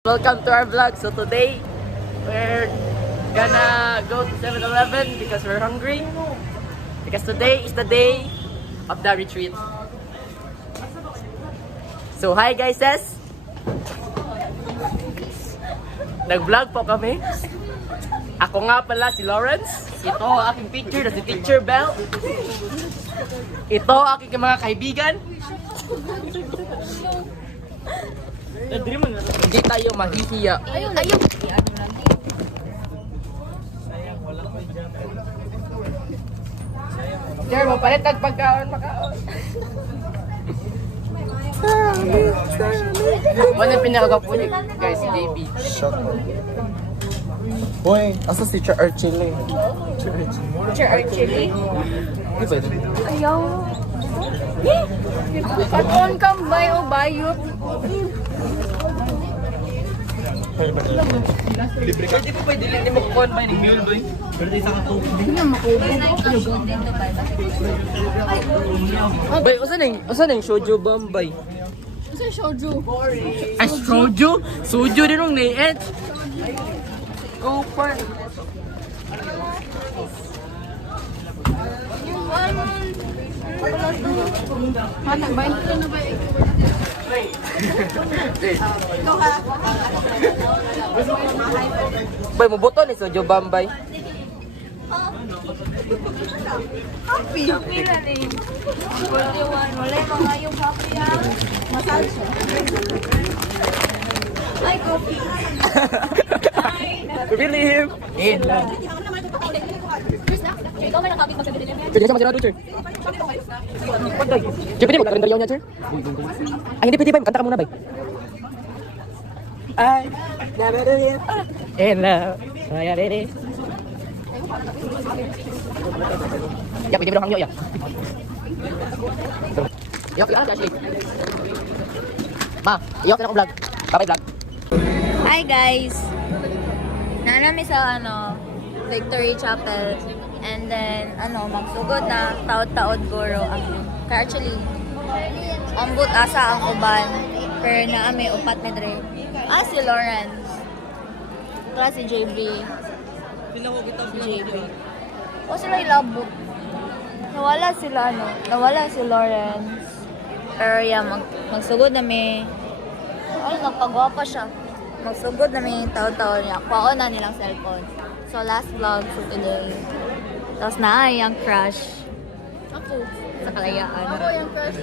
Welcome to our vlog. So today, we're gonna go to 7-Eleven because we're hungry. Because today is the day of the retreat. So hi guys, sis! Nag-vlog po kami. Ako nga pala si Lawrence. Ito ang aking teacher, na si Teacher Bell. Ito ang aking mga kaibigan. Hindi tayo mahihiya. Ayun. Sir, mapalit ang pagkaon, makaon. Ano yung pinakagapo niyo, guys, si JB? Shut up. Boy, asa si Teacher Archie? Teacher Archie. Di ba yun? Ayaw. Pag-on kang bay o bayot. Libre ka, di ba pwede din mo kukuhan ba yung mule boy? Pero isa ka to. Hindi na makubo. Bay, usan yung shoujo bambay? Isa shoujo. Ay, shoujo? Shoujo din yung nai-et. Go for it. Hanap ba? Ano ba? Bay, mabuto ni shoujo bambay. Happy. Happy na rin. 41. Wala yung mga yung happy ah. Massage. Ay, coffee. Believe. In lang. Ikaw may nakabit pa sa bilhin niya. Pwede siya masirado, sir. Sir, pwede mo kalendaryo niya, sir? Ay, hindi pwede, bay. Kanta ka muna, bay. Ay, never do it. In love. Ay, ready. Ya, pwede mo lang hangyo, ya. Iyok, iyok, Ashley. Ma, iyok na akong vlog. Bye-bye, vlog. Hi guys! Nanami sa Victory Chapel. And then, magsugod na taod-taod guro ang actually, ambot asa ang uban. Pero naami upat na dre. Si Lawrence. Ito si JB. Si JB. O sila ilabot. Nawala si Lawrence. Pero yeah, magsugod na may nagpagwapa siya. Magsugod na may taon-taon niya. Kuha na nilang cellphone. So, last vlog for today. Tapos na yung crush. Ako. Sa Kalayaan. Ako yung crush.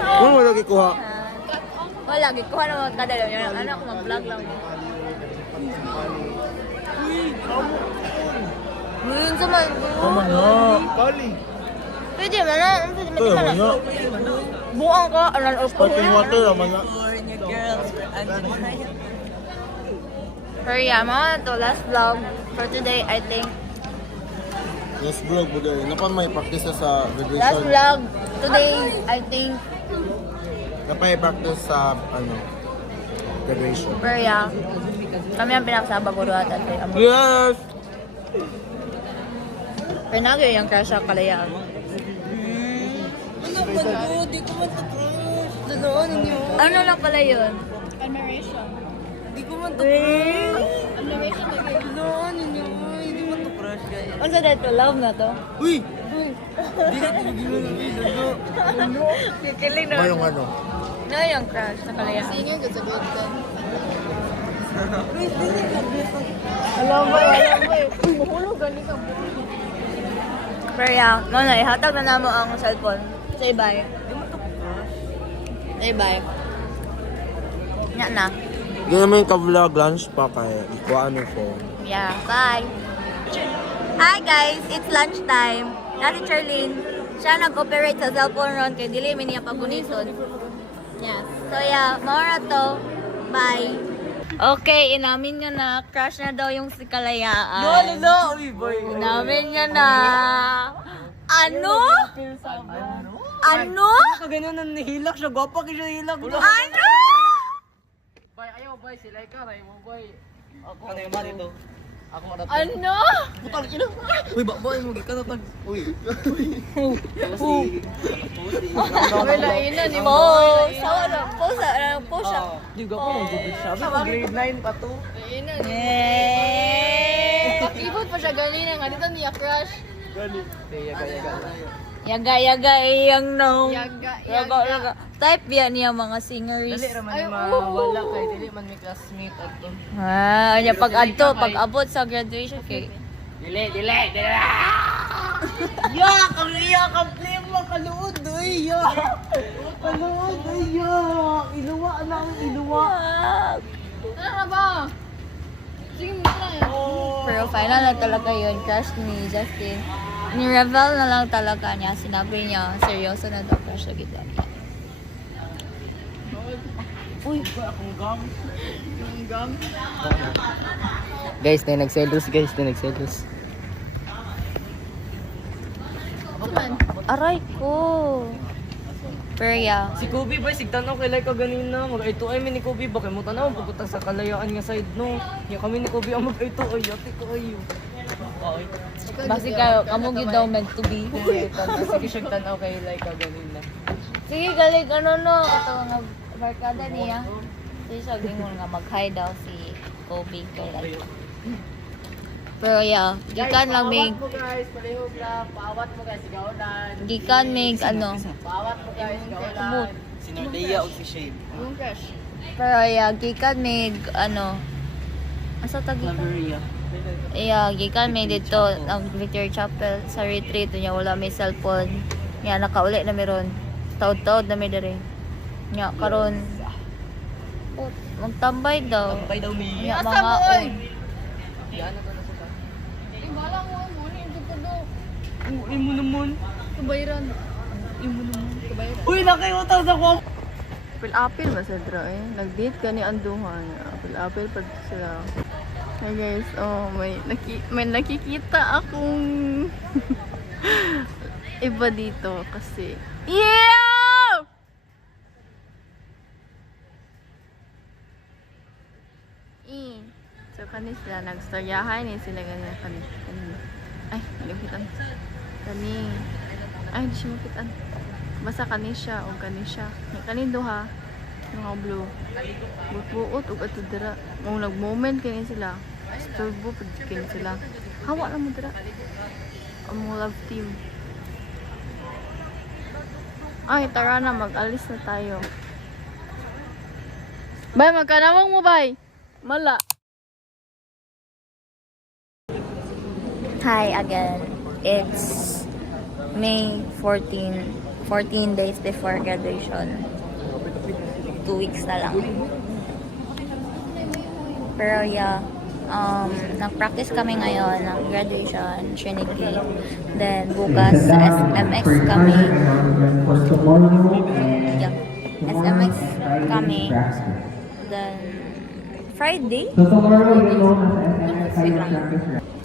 Ano mo lagi kuha? Wala, gikuha na mga kadalo niya. Ano ako mag-vlog lang. Ngayon sa man. Tama na. Kali. Pwede man na. Pwede man na. Buang ka. Anan o ko. Sparkling water, naman na. Pero yeah, mga to last vlog for today, I think. Yes, vlog, buday. Napan may practice sa Last graduation. vlog today, I think. Napay practice sa, graduation. Pero yeah, kami ang pinakasaba ko doon at Yes! pero nagyo yung crush sa Kalayaan. Ano ba ito? Di ko matapos. Tanoon ninyo. Ano lang pala yun? Di ko matapos. Tanoon ninyo. Hindi matapos guys. Ano sa dito? Love na to? Uy! Di ka tinigil mo na. Kikiling na. Mayroong ano? Ano yung crush sa Kalayaan? Sige ka sa bed ka. Alam mo. Mahulog gani ka. Pero yeah, ihatag na namo ang cellphone. Say bye. Say bye. Nga na. Hindi naman yung ka-vlog lunch pa kaya ikuhaan yung phone. Yeah, bye. Hi guys, it's lunchtime. Nari Charlene, siya nag-operate sa cellphone ron kay dili mi niya paguniton. Yes. So yeah, maura to. Bye. Okay, inamin nga na crush na daw yung si Kalayaan. Uy, boy. Inamin nga na. Ano? Ano? Ganyan na nihilak siya. Gwapa ka siya hilak. Ano? Boy, ayaw, boy. Sila ikaw na mo, boy. Ako. Ano yung mali to? Ako madatong. Ano? Putang ina. Uy, boy, mo gikanatag. Uy. Wala ina ni mo. Sawa na. Posa Di ko ako mag-good siya. Sabi grade 9 pa to. Ibot pa siya ganina nga dito niya crush. Yaga. Yaga iyang no. Yaga. Type yan niya mga singers. Dali raman yung mawala kay dili man may classmate at to. Nya pag adto, pag abot sa graduation kay Dili. Ya, kang iya kang flame mo kaluod doy. Ya. Kaluod doy ya. Iluwa na ang iluwa. Ano ba? Sige mo lang. pero final na talaga yun, crush ni Justin. Ni-reveal na lang talaga niya, sinabi niya, seryoso na daw crush na gito niya. Guys, na nagselos. Aray ko! Pero yeah, Si Kobe boy, sigtanaw kay like ka ganina. Mag-ito ay mi ni Kobe ba kay mo tanaw pupunta sa kalayaan nga side no. Ya kami ni Kobe ang mag-ito ay ate ko ayo. Okay. basi kayo, kamong yun daw meant to be. Sige siya tanaw kay like ka ganina. Sige, galing ano no, ito nga barkada niya. Sige siya, gingon nga mag-hi daw si Kobe kay like. Pero yeah, gikan lang may, Guys, palihog lang. Paawat mo guys, gawdan. gikan may ano, Paawat mo guys, kumot. Si Nordea o si Shade. Yung crush. Pero yeah, gikan may ano, asa tagikan? Yeah, gikan may dito ang Victory Chapel sa retreat niya wala may cellphone. Nya nakauli na meron. Taod-taod na may dere. Nya karon magtambay daw. Bay daw mi. Nya Asa mga mo, oy? Yan na to na sa. Ay, bala mo. Muna yung dito do. Uy mo naman. Kabayaran. Uy, nakiutang sa ko. Apil-apil ba sa dra eh. Nag-date ka ni Anduhan. Apil-apil pa sila. Hey guys, oh, may nakikita akong iba dito kasi yeah! So kani sila nagstoryahan ni sila ganyan kani. Ay, nalimutan. Ay, di siya makitaan. Basta kani siya o kani siya. Kani duha. Mga blue. Buot ug ato dira. Mong nag-moment kani sila. Turbo pud kani sila. Hawa na mo dira. Ang love team. Ay, tara na mag-alis na tayo. Bay, magkanawang mo, bay. Mala. Hi again. It's May 14 days before graduation. 2 weeks na lang. Pero yeah, nag-practice kami ngayon ng graduation, Trinity. Then bukas SMX kami. Yeah, SMX kami. Then Friday.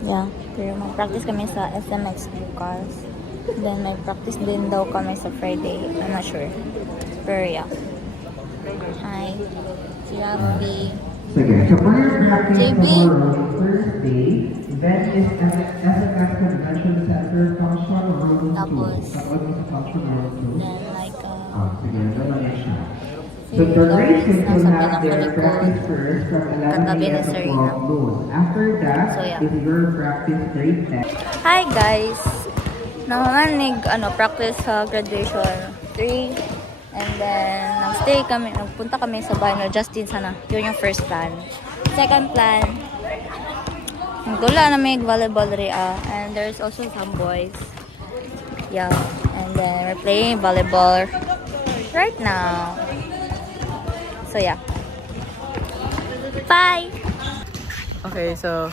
Yeah, pero mag-practice kami sa SMX bukas. Then may practice din daw kami sa Friday. I'm not sure. Pero yeah. Hi. Si Rabbi. Sige, so for your practice JB. tomorrow, Thursday, event is SMX Convention Center Function Room 2. Tapos, Tapos sa Function Room 2. then like, Sige, naman siya. si So the Lawrence race will nasa have their pinakalikod. practice first from 11 Katabi ni a.m. to Serena. 12 noon. After that, So, yeah. is your practice grade 10. Hi guys! Namanig, practice sa graduation 3. And then, nagpunta kami sa bahay ni Justin sana. Yun yung first plan. Second plan, nagdula na may volleyball area. And there's also some boys. Yeah. And then, we're playing volleyball right now. So, yeah. Bye! Okay, so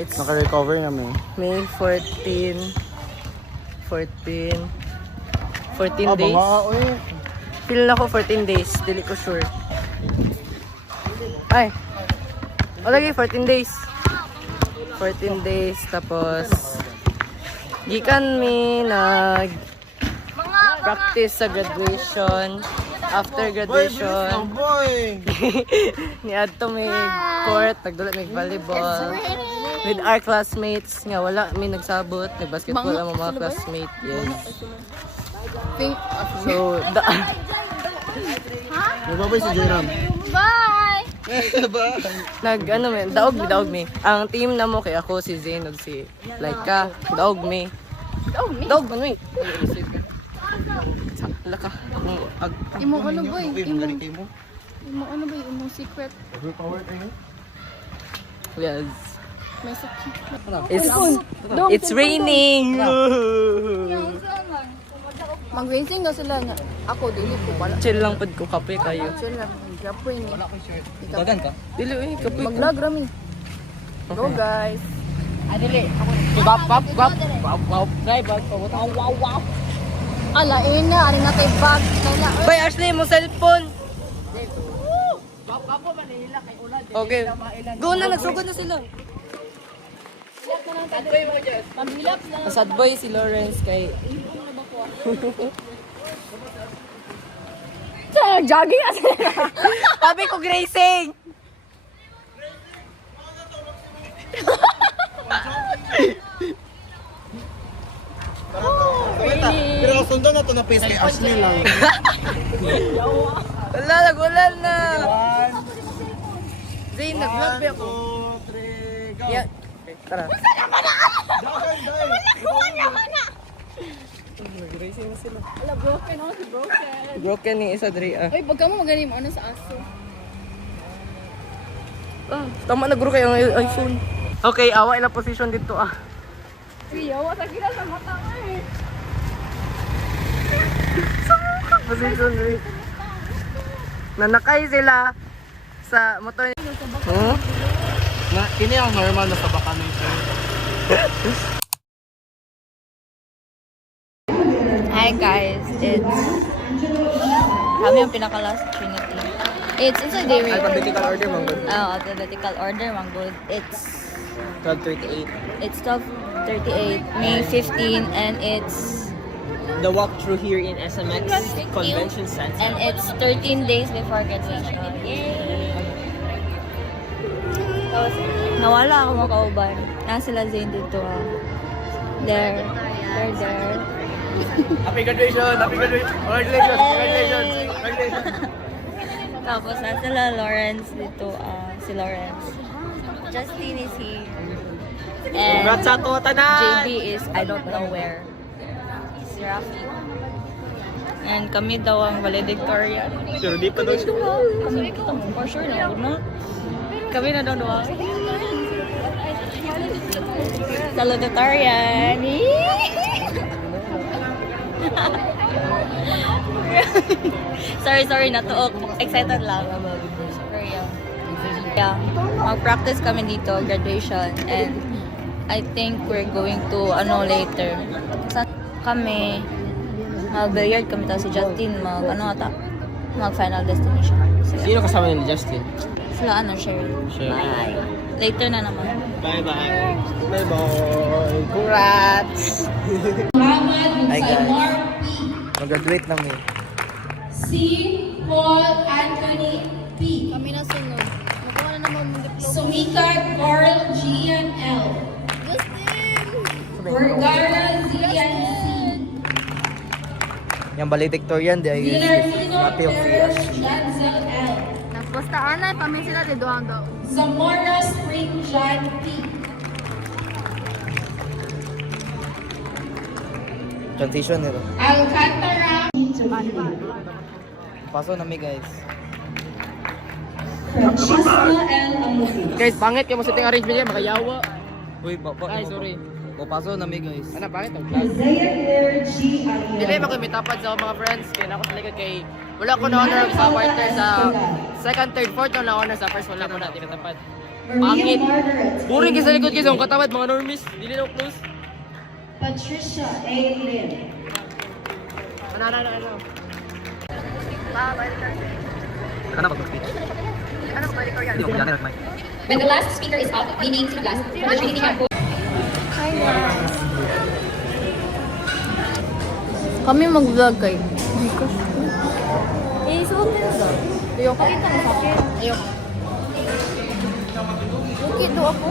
it's Naka-recover namin. May 14 days. Uy. Feel ako 14 days, dili ko sure. Ay. O lagi 14 days. 14 days tapos gikan mi nag practice sa graduation. After graduation, Boy! ni adto may court, nagdula may volleyball. With our classmates, nga wala may nagsabot, nag-basketball ang mga classmates. Yes. Pink. So, Nagbabay si Jerome. Bye! Nag ano men, daog mi. Ang team na mo kay ako si Zain ug si Laika. Daog mi. Daog man mi. Hala ka. Imo ano boy? Imo ano boy? Imo secret. Yes. May secret. It's raining. Mag-racing na sila nga. Ako dili ko wala. Chill lang pud ko kape kayo. Chill lang. Gapoy ni. Dagan ka? Dili kape ko. Mag-vlog rami. Go guys. Wow. Alain na, ari na kay bag. Kaya Bay Ashley mo cellphone. Okay. Go na, nagsugod na sila. Sad boy si Lawrence kay jogging na sila. Sabi ko grazing. Pero sundan na to na face kay Ashley lang. Wala, nagulan na. Zayn, nag-vlog ba ako? 2, 3, go! Yeah. Tara. Broken ni isa diri ah. Uy, pagka mo magaling mo ano sa aso. Tama na guro kayo ang iPhone. Okay, awa na position dito ah. Yawa sa gila sa mata ko eh. Position diri. Nanakay sila sa motor. Huh? Na, kini ang normal na sa baka ng Hi guys, it's kami yung pinaka-last Trinity. It's inside dairy. Alphabetical order mong good. Alphabetical order, manggod. It's 12:38. 12:38, May 15, and it's The walkthrough here in SMX Convention Center. and it's 13 days before graduation. Yay! Tapos, nawala ako mga kauban. Nasa sila Zayn dito. They're there. Happy graduation! Happy graduation! Congratulations! Congratulations! Congratulations! Tapos nasa sila Lawrence dito. Si Lawrence. Justin is here. And Congrats sa ato tanan! JB is I don't know where. Si Rafi. And kami daw ang valedictorian. Pero di pa daw siya. Kami for sure na, no? Kami na daw doon. Salutatorian. sorry, natuok. Excited lang. Yeah, mag-practice kami dito, graduation, and I think we're going to later. Kami mag-billiard kami tapos si Justin mag-final destination. Sino kasama ni Justin? Sila Sherry. Bye. Later na naman. Bye-bye. Bye-bye. Congrats! Hi guys. Mag-graduate lang eh. C. Paul Anthony P. Kami na sunod. Nakuha na naman yung diploma. Sumika Coral G&L. Vergara Z&C. Yung valedictorian, di ay Villartino happy of Perez Ashley. Janzel L. Basta anay, pamin sila di doang daw. Zamora Spring John P. Transition nila. Alcantara Paso na mi guys. Francisca L. Amuti. Guys, pangit kayo mo sa ting arrangement niya, makayawa. Uy, baba. Ay, sorry. O paso na mi guys. Ano, pangit ang Isaiah Claire G. Dili Ariel. mo kami tapad sa mga friends. Kaya na ako sa likod kay... Wala ko na honor sa partner sa second, third, fourth. Wala na honor sa first. Wala ko na tinatapad. Maria Pangit. Margaret. Puring kayo sa likod kayo. Ang katawad, mga normies. Dili na ako close. Patricia A. Lin. Ano. Ano ba speech? Ano ba balik ko yan? Hindi ko yan may. When the last speaker is up, we name two last. The Trinity Campus. Kami mag-vlog kay. Eh, suot na daw. Ayoko. Pakita mo sa akin. Ayoko. Okay, do ako.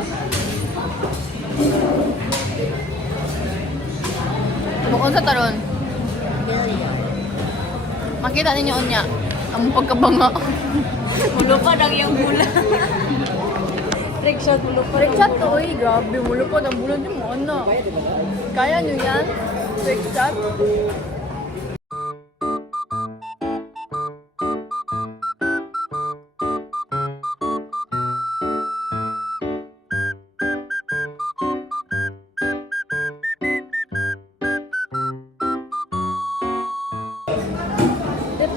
Bukod sa taron. Makita ninyo niya. Ang pagkabanga. Mulupad ang iyong bula. Trick shot, mulupad. Trick shot to, uy. Grabe, mulupad ang bulan niyo mo. Ano? Kaya nyo yan? Trick shot?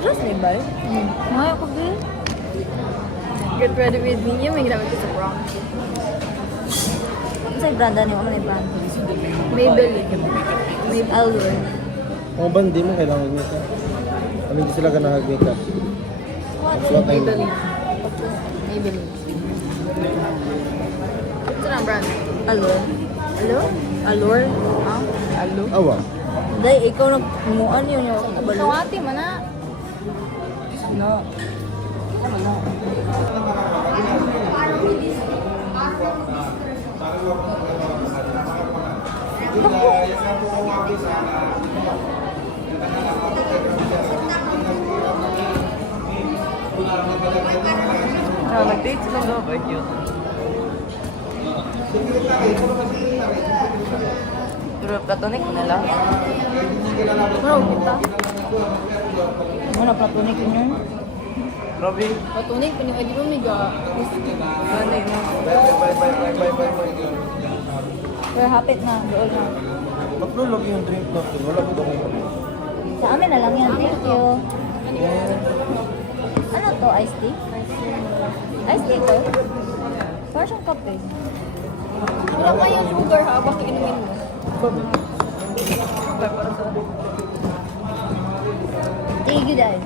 Tapos na ba? Ngayon ko din. Get ready with me. Yung may ginamit ko sa prom. Ano sa'yo branda niyo? Ano yung brand? Maybelline. Allure. Kung ba hindi mo kailangan mag-makeup? Kami hindi sila ka nakag-makeup. Suwat tayo. Maybelline. Maybelline. Ito na ang brand. Allure. Hello? Allure? Ha? Hello? Awa. Dahil ikaw nagmuan yun yung kabalo. Kawati man na. No. Nag-date sila daw. Ba cute? Pero platonic na lang. Ano, kita? Ano na platonik yun? Grabe. Patunig, pinag-adi mo miga. Ano yun? Pero hapit na. Doon na. Maglulog yung drink natin. Wala po daw kayo. Sa amin na lang yan. Thank you. Ano to? Iced tea? Iced tea to? Parang siyang kape. Wala pa yung sugar ha, bakit inumin mo? Tea good ay.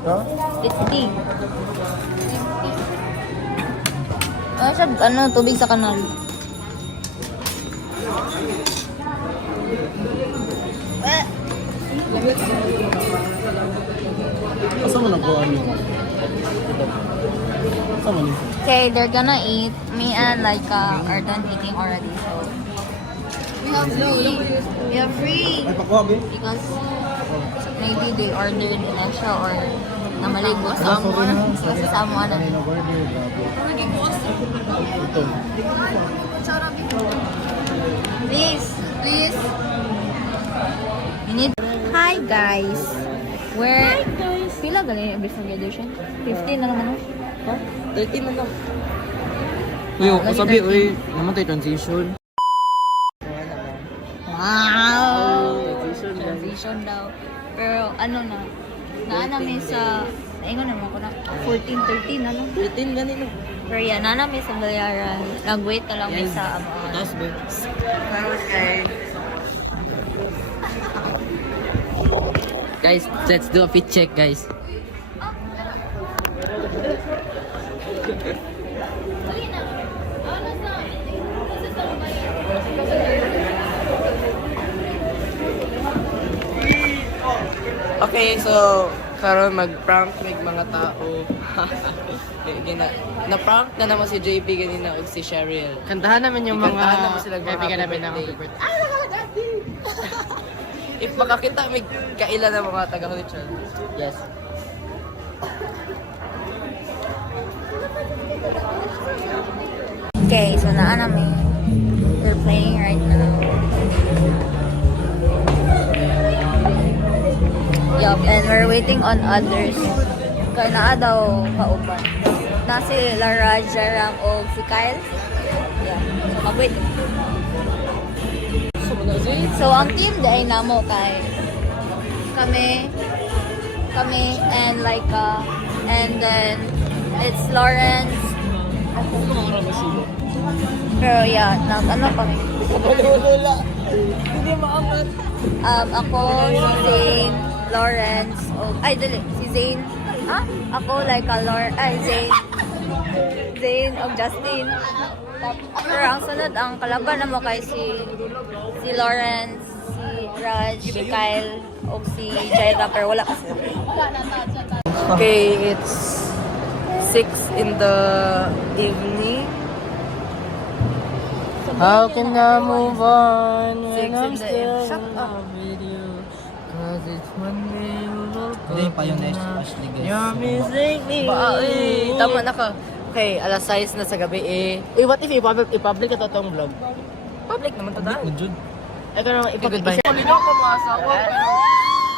Ha? It's tea. Ano siya? Ano? Tubig sa kanal. Asa man ang kuhaan nyo? Asa man yun? Okay, they're gonna eat. Me and Laika are done eating already, so we have free. We have free Ay, pakuha ba? because maybe they ordered an extra or namaligbo sa Sorry someone. na. Kasi someone Ay, na-burger. Ito. Please, please. You need. Hi guys. Hi guys. Pila galing yung before graduation? 15 na naman. 13 na lang. Uy, ako sabi, uy, naman tayo transition. Wow! Transition daw. Pero ano na, naanami sa, naingon naman ko na, 14, 13, ano? 13 ganito. Pero yan, naanami sa bayaran. Nag-wait na lang may sa abangan. Tapos ba? Okay. Guys, let's do a fit check, guys. Okay, so karon mag-prank mig mga tao. Na-prank na naman si JP ganina ug si Cheryl. Kantahan naman yung mga Ikantahan naman sila kaibigan namin ng happy happy birthday. If makakita mig kaila na mga taga Holy Yes. Okay, so naanami. They're playing right now. Yup, and we're waiting on others. Kaya naa daw kauban. Na si Lara, Jaram, o si Kyle. Yeah, so mag-wait. So, ang team dahil namo kay kami, and Laika, and then it's Lawrence. Pero yeah, ano kami? Hindi maangat. Ako, si Zane, Lawrence, ay dali, si Zane. Ha? Ako, Laika, Zane, o Justin. Pero ang sunod, ang kalaban na mo kay si Lawrence, si Raj, si Kyle, o si Jaira, pero wala kasi. Okay, it's 6 in the evening. How can I move on when 6 I'm in the still evening. Shut up. with you? Cause it's one day we'll Hindi pa yung next Ashley guys. You're missing me. Ba, eh. Tama na ka. Okay, alas 6 na sa gabi eh. Uy, what if i-public ka to tong vlog? Public naman to dahil. Jud. Ito naman, i-goodbye. Kulino ko mga asawa.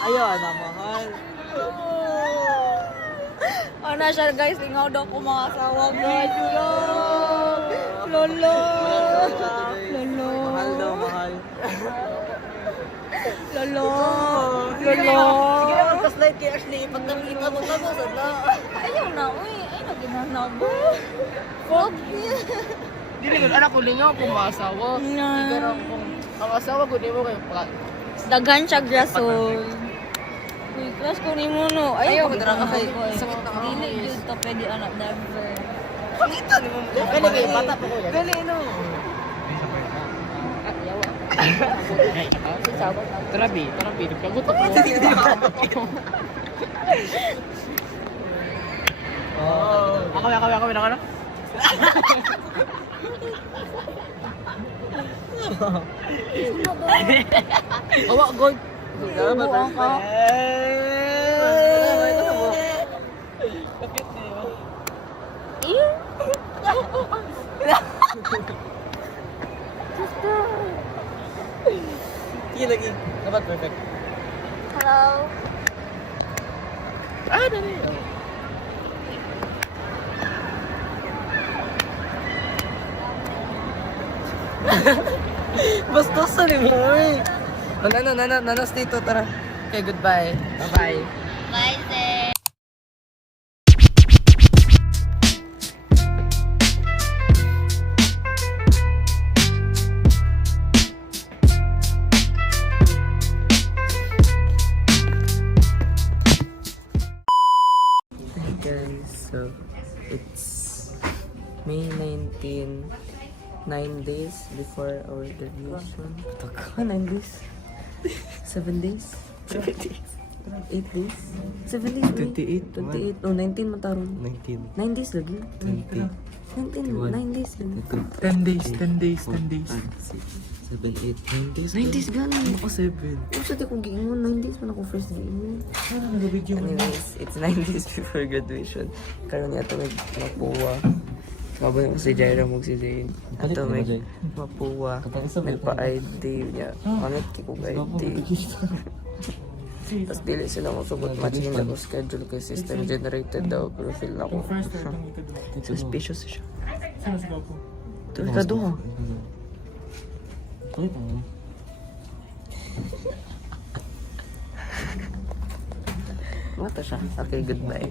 Ayun na, mahal. Ano siya guys, ingaw daw ko mga asawa guys. Lolo. Lolo. Mahal daw, mahal. Lolo. Sige na, magpa-slide kay Ashley. Pagkakita mo na mo, sana. Ayaw na, uy. Ay, naginanabo. Fuck you. Dili ko, anak ko lingaw ko mga asawa. Ikaw na kung ang asawa ko, di mo kayo Daghan siya grasol. Uy, crush ko ni mo no. Ayaw ko dara kay ko. Dili yun to pwede anak never. Pangitan mo. Kani kay bata pa ko yan. Dali, no. Tarabi, nagkagot ako. Ako na. Awa, gold. Buang ka. Sige lagi. Dapat perfect. Hello. Ah, dali. Bastosan ni mo eh. Nanas dito, tara. Okay, goodbye. Bye-bye. Bye, sis. Hey guys, so it's May 19, 9 days before our graduation. 9 days? 7 days? 8 days? 7 days? 28. No, 19 mataron. 9 days lagi. 19, 9 days lagi. 10 days. 7, 8, 9 days. 9 days gano'n. O 7. Gusto di kong giingon, 9 days man ako first giingon. Anyways, it's 9 days before graduation. Karoon niya ito may mapuwa. Kabay ko si Jaira mo si Zayn. Ito may mapuwa. May pa-ID niya. Anit ko ID. Tapos dili sila mo sugot matching na ko schedule kay system generated daw pero feel na ko. Suspicious siya. Tuloy ka doon. Mata siya. Okay, goodbye.